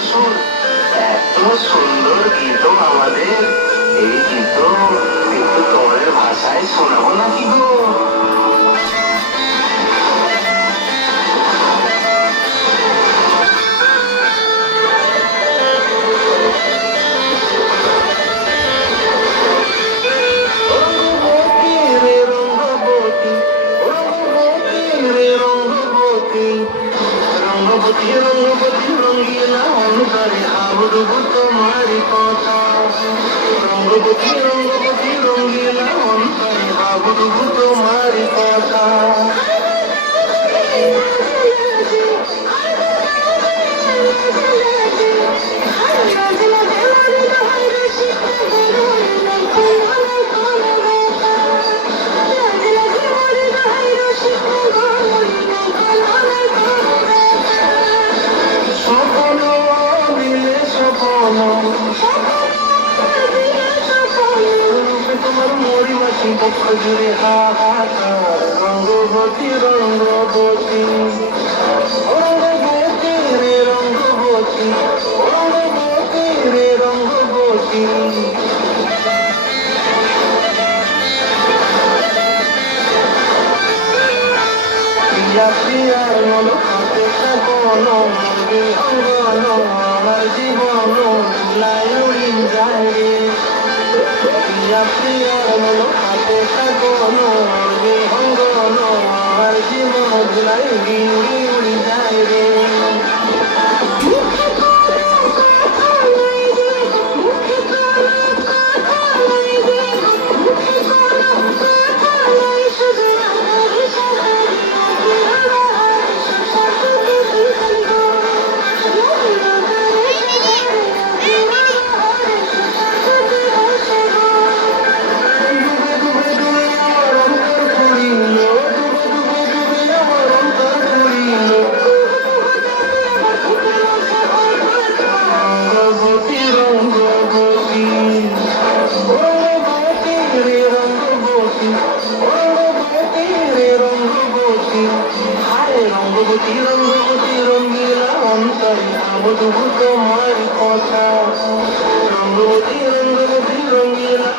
সুর, এত সুন্দর গীত আমাদের। এই গীত কিন্তু তোমাদের ভাষায় শোনাবো নাকি গো? রঙ্গবতী রে অনুভূতি রঙ্গবতী রঙ্গিলা অনুসারে হাবুডুবু তোমারি কথা। অনুভূতি রঙ্গবতী রঙ্গিলা অনুসারে হাবুডুবু তোমারি কথা। তোমার মরি মাসি পক্ষ জুড়ে হাহাকার রঙ্গবতী রঙ্গবতী রঙ্গবতী রে রঙ্গবতী রঙ্গবতী রে রঙ্গবতী প্রিয়া প্রিয়ার মন হাতে বিহঙ্গন আমার প্রিয়া প্রিয়ার মন হাতে সাবন বিহঙ্গন আমার জীবন উড়ি রঙ্গবতী রঙ্গবতী রঙ্গিলা অন্তরে আবধূ তোমার কথা। রঙ্গবতী রঙ্গবতী রঙ্গিলা